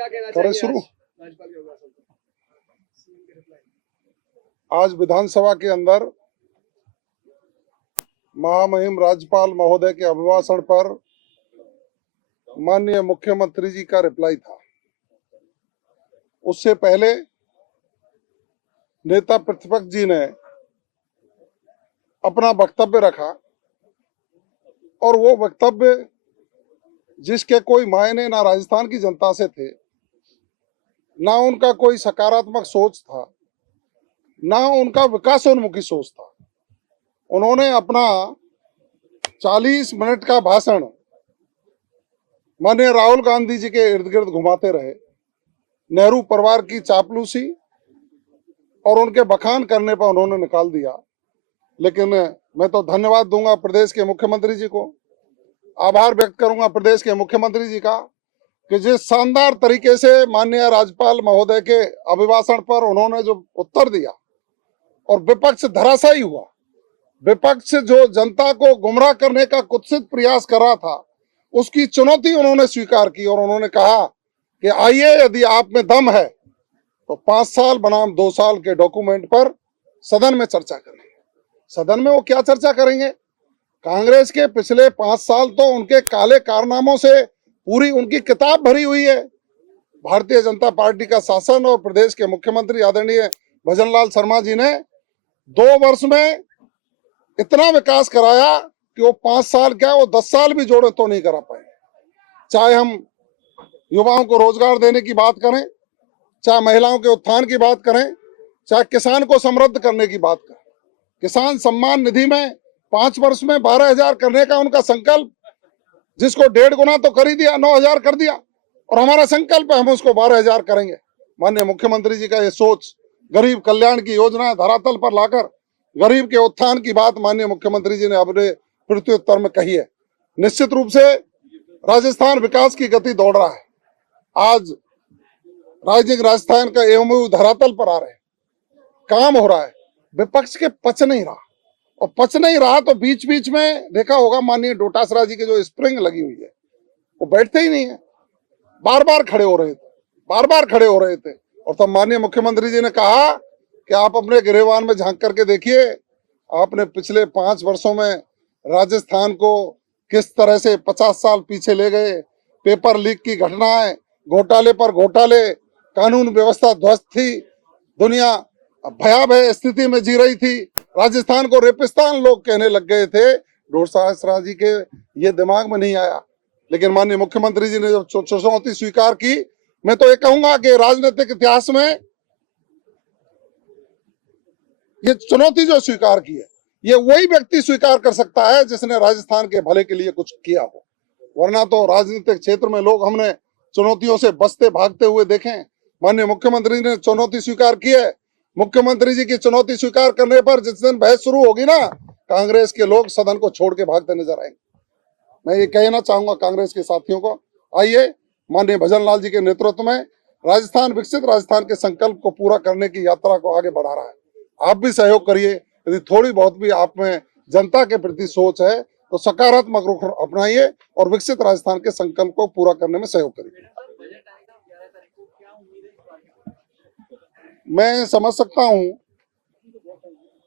क्या कहना करें चाहिए शुरू। राज्यपाल के अभिभाषण पर? आज विधानसभा के अंदर महामहिम राज्यपाल महोदय के अभिभाषण पर माननीय मुख्यमंत्री जी का रिप्लाई था। उससे पहले नेता प्रतिपक्ष जी ने अपना वक्तव्य रखा और वो वक्तव्य जिसके कोई मायने ना राजस्थान की जनता से थे, ना उनका कोई सकारात्मक सोच था, ना उनका विकासोन्मुखी सोच था। उन्होंने अपना 40 मिनट का भाषण माननीय राहुल गांधी जी के इर्द गिर्द घुमाते रहे, नेहरू परिवार की चापलूसी और उनके बखान करने पर उन्होंने निकाल दिया। लेकिन मैं तो धन्यवाद दूंगा प्रदेश के मुख्यमंत्री जी को, आभार व्यक्त करूंगा प्रदेश के मुख्यमंत्री जी का कि जिस शानदार तरीके से माननीय राज्यपाल महोदय के अभिभाषण पर उन्होंने जो उत्तर दिया और विपक्ष धराशायी हुआ। विपक्ष जो जनता को गुमराह करने का कुत्सित प्रयास कर रहा था, उसकी चुनौती उन्होंने स्वीकार की और उन्होंने कहा कि आइए, यदि आप में दम है तो 5 साल बनाम 2 साल के डॉक्यूमेंट पर सदन में चर्चा करेंगे। सदन में वो क्या चर्चा करेंगे? कांग्रेस के पिछले 5 साल तो उनके काले कारनामों से पूरी उनकी किताब भरी हुई है। भारतीय जनता पार्टी का शासन और प्रदेश के मुख्यमंत्री आदरणीय भजनलाल शर्मा जी ने 2 वर्ष में इतना विकास कराया कि वो 5 साल क्या, वो 10 साल भी जोड़े तो नहीं करा पाए। चाहे हम युवाओं को रोजगार देने की बात करें, चाहे महिलाओं के उत्थान की बात करें, चाहे किसान को समृद्ध करने की बात करें। किसान सम्मान निधि में 5 वर्ष में 12,000 करने का उनका संकल्प, जिसको 1.5 गुना तो कर ही दिया, 9,000 कर दिया। और हमारा संकल्प है हम उसको 12,000 करेंगे। माननीय मुख्यमंत्री जी का ये सोच, गरीब कल्याण की योजना धरातल पर लाकर गरीब के उत्थान की बात माननीय मुख्यमंत्री जी ने अपने प्रत्युत्तर में कही है। निश्चित रूप से राजस्थान विकास की गति दौड़ रहा है। आज राजनीतिक राजस्थान का एमओयू धरातल पर आ रहे हैं, काम हो रहा है, विपक्ष के पच नहीं रहा। और पच नहीं रहा तो बीच बीच में देखा होगा माननीय डोटासरा जी की जो स्प्रिंग लगी हुई है, वो बैठते ही नहीं है, बार बार खड़े हो रहे थे, बार बार खड़े हो रहे थे। और तब माननीय मुख्यमंत्री जी ने कहा कि आप अपने गिरेबान में झांक करके देखिए, आपने पिछले 5 वर्षों में राजस्थान को किस तरह से 50 साल पीछे ले गए। पेपर लीक की घटनाएं, घोटाले पर घोटाले, कानून व्यवस्था ध्वस्त थी, दुनिया भयावह स्थिति में जी रही थी, राजस्थान को रेपिस्तान लोग कहने लग गए थे। डोटासरा जी के ये दिमाग में नहीं आया। लेकिन माननीय मुख्यमंत्री जी ने जब चुनौती स्वीकार की, मैं तो ये कहूंगा कि राजनीतिक इतिहास में ये चुनौती जो स्वीकार की है, ये वही व्यक्ति स्वीकार कर सकता है जिसने राजस्थान के भले के लिए कुछ किया हो। वरना तो राजनीतिक क्षेत्र में लोग हमने चुनौतियों से बचते भागते हुए देखे। माननीय मुख्यमंत्री ने चुनौती स्वीकार की है। मुख्यमंत्री जी की चुनौती स्वीकार करने पर जिस दिन बहस शुरू होगी ना, कांग्रेस के लोग सदन को छोड़ के भागते नजर आएंगे। मैं ये कहना चाहूंगा कांग्रेस के साथियों को, आइए, माननीय भजनलाल जी के नेतृत्व में राजस्थान विकसित राजस्थान के संकल्प को पूरा करने की यात्रा को आगे बढ़ा रहा है। आप भी सहयोग करिए। यदि थोड़ी बहुत भी आप में जनता के प्रति सोच है तो सकारात्मक रुख अपनाइए और विकसित राजस्थान के संकल्प को पूरा करने में सहयोग करिए। मैं समझ सकता हूं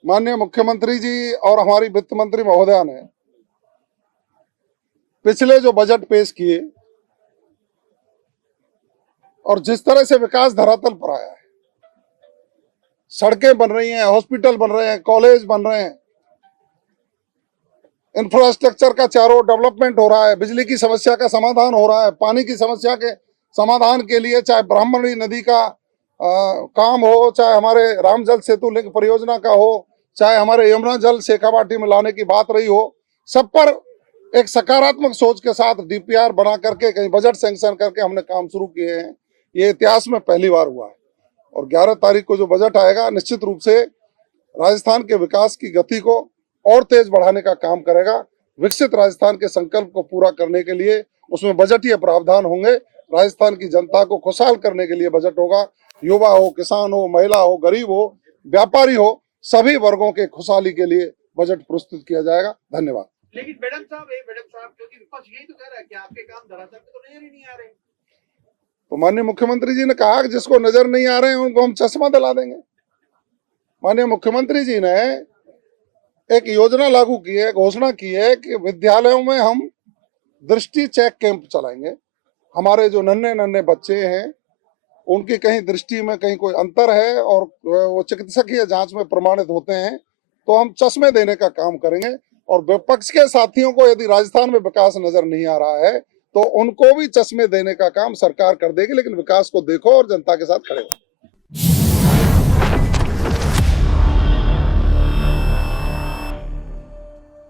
माननीय मुख्यमंत्री जी और हमारी वित्त मंत्री महोदया ने पिछले जो बजट पेश किए और जिस तरह से विकास धरातल पर आया है, सड़कें बन रही हैं, हॉस्पिटल बन रहे हैं, कॉलेज बन रहे हैं, इंफ्रास्ट्रक्चर का चारों डेवलपमेंट हो रहा है, बिजली की समस्या का समाधान हो रहा है, पानी की समस्या के समाधान के लिए चाहे ब्राह्मणी नदी का काम हो, चाहे हमारे राम जल सेतु लिंक परियोजना का हो, चाहे हमारे यमुना जल शेखावाटी में लाने की बात रही हो, सब पर एक सकारात्मक सोच के साथ डीपीआर बना करके कहीं बजट सैंक्शन करके हमने काम शुरू किए हैं। ये इतिहास में पहली बार हुआ है। और 11 तारीख को जो बजट आएगा, निश्चित रूप से राजस्थान के विकास की गति को और तेज बढ़ाने का काम करेगा। विकसित राजस्थान के संकल्प को पूरा करने के लिए उसमें बजटीय प्रावधान होंगे। राजस्थान की जनता को खुशहाल करने के लिए बजट होगा। युवा हो, किसान हो, महिला हो, गरीब हो, व्यापारी हो, सभी वर्गों के खुशहाली के लिए बजट प्रस्तुत किया जाएगा। धन्यवाद। लेकिन मैडम साहब, क्योंकि विपक्ष यही तो कह रहा है कि आपके काम धरातल पे तो नजर ही नहीं आ रहे। तो माननीय मुख्यमंत्री जी ने कहा कि जिसको नजर नहीं आ रहे हैं उनको हम चश्मा दिला देंगे। माननीय मुख्यमंत्री जी ने एक योजना लागू की है, घोषणा की है कि विद्यालयों में हम दृष्टि चेक कैंप चलाएंगे। हमारे जो नन्हे नन्हे बच्चे हैं उनकी कहीं दृष्टि में कहीं कोई अंतर है और वो चिकित्सकीय जांच में प्रमाणित होते हैं तो हम चश्मे देने का काम करेंगे। और विपक्ष के साथियों को यदि राजस्थान में विकास नजर नहीं आ रहा है तो उनको भी चश्मे देने का काम सरकार कर देगी, लेकिन विकास को देखो और जनता के साथ खड़े हो।